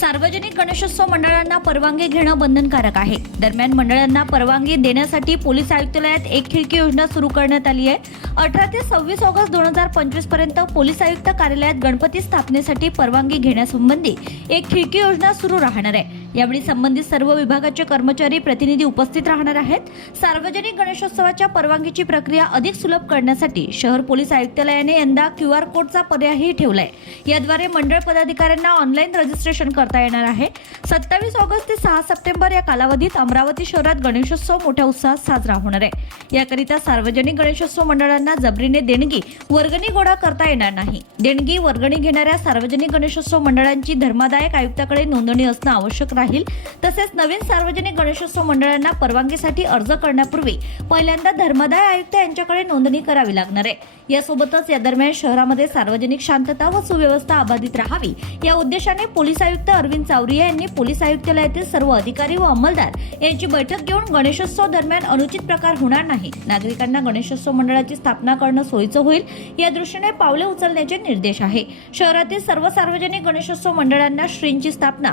सार्वजनिक गणेशोत्सव मंडळांना परवानगी घेणं बंधनकारक आहे. दरम्यान मंडळांना परवानगी देण्यासाठी पोलीस आयुक्तालयात एक खिडकी योजना सुरू करण्यात आली आहे. अठरा ते सव्वीस ऑगस्ट दोन हजार पंचवीसपर्यंत पोलीस आयुक्त कार्यालयात गणपती स्थापनेसाठी परवानगी घेण्यासंबंधी एक खिडकी योजना सुरू राहणार आहे. यावेळी संबंधित सर्व विभागाचे कर्मचारी प्रतिनिधी उपस्थित राहणार आहेत. सार्वजनिक गणेशोत्सवाच्या परवानगीची प्रक्रिया अधिक सुलभ करण्यासाठी शहर पोलीस आयुक्तालयाने यंदा क्यू आर कोडचा पर्यायही ठेवलाय. याद्वारे मंडळ पदाधिकाऱ्यांना ऑनलाईन रजिस्ट्रेशन करता येणार आहे. सत्तावीस ऑगस्ट ते सहा सप्टेंबर या कालावधीत अमरावती शहरात गणेशोत्सव मोठ्या उत्साहात साजरा होणार आहे. याकरिता सार्वजनिक गणेशोत्सव मंडळांना जबरीने देणगी वर्गणी गोळा करता येणार नाही. देणगी वर्गणी घेणाऱ्या सार्वजनिक गणेशोत्सव मंडळांची धर्मादायक आयुक्ताकडे नोंदणी असणं आवश्यक राहील. तसेच नवीन सार्वजनिक गणेशोत्सव मंडळांना परवानगीसाठी अर्ज करण्यापूर्वी पहिल्यांदा धर्मदाय आयुक्त यांच्याकडे नोंदणी करावी लागणार आहे. यासोबतच या दरम्यान शहरामध्ये सार्वजनिक शांतता व सुव्यवस्था अबाधित राहावी. या उद्देशाने पोलीस आयुक्त अरविंद चावरिया यांनी पोलीस आयुक्तालयातील सर्व अधिकारी व अंमलदार यांची बैठक घेऊन गणेशोत्सव दरम्यान अनुचित प्रकार होणार नाही नागरिकांना गणेशोत्सव मंडळाची स्थापना करणं सोयीचं होईल या दृष्टीने पावले उचलण्याचे निर्देश आहे. शहरातील सर्व सार्वजनिक गणेशोत्सव मंडळांना श्रींची स्थापना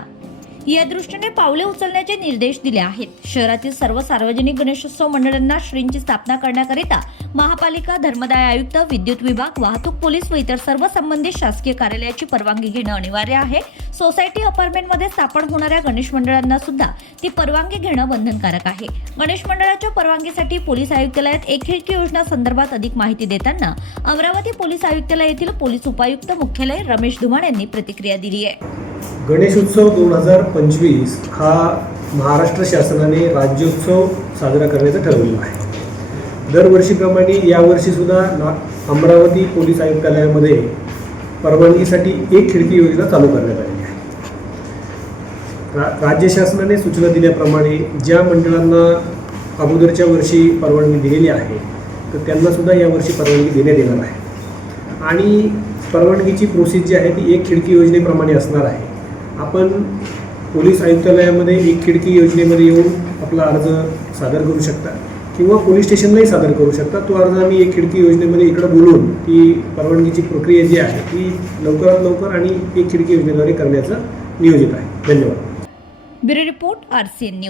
या दृष्टीने पावले उचलण्याचे निर्देश दिले आहेत. शहरातील सर्व सार्वजनिक गणेशोत्सव मंडळांना श्रींची स्थापना करण्याकरिता महापालिका धर्मदाय आयुक्त विद्युत विभाग वाहतूक पोलीस व इतर सर्व संबंधित शासकीय कार्यालयाची परवानगी घेणं अनिवार्य आहे. सोसायटी अपार्टमेंटमध्ये स्थापन होणाऱ्या गणेश मंडळांना सुद्धा ती परवानगी घेणं बंधनकारक आहे. गणेश मंडळाच्या परवानगीसाठी पोलीस आयुक्तालयात एक खिडकी योजना संदर्भात अधिक माहिती देताना अमरावती पोलीस आयुक्तालय येथील पोलीस उपायुक्त मुख्यालय रमेश धुमाळ यांनी प्रतिक्रिया दिली आहे. गणेशोत्सव दोन हजार पंचवीस हा महाराष्ट्र शासनाने राज्योत्सव साजरा करण्याचं ठरवलेला आहे. दरवर्षीप्रमाणे यावर्षीसुद्धा ना अमरावती पोलीस आयुक्तालयामध्ये परवानगीसाठी एक खिडकी योजना चालू करण्यात आली आहे. रा राज्य शासनाने सूचना दिल्याप्रमाणे ज्या मंडळांना अगोदरच्या वर्षी परवानगी दिलेली आहे तर त्यांनासुद्धा यावर्षी परवानगी देण्यात येणार आहे. आणि परवानगीची प्रोसेस जी आहे ती एक खिडकी योजनेप्रमाणे असणार आहे. आपण पोलीस आयुक्तालयामध्ये एक खिडकी योजनेमध्ये येऊन आपला अर्ज सादर करू शकता किंवा पोलीस स्टेशनलाही सादर करू शकता. तो अर्ज आम्ही एक खिडकी योजनेमध्ये इकडं बोलून ती परवानगीची प्रक्रिया जी आहे ती लवकरात लवकर आणि एक खिडकी योजनेद्वारे करण्याचं नियोजित आहे. धन्यवाद. Bureau report RCN news.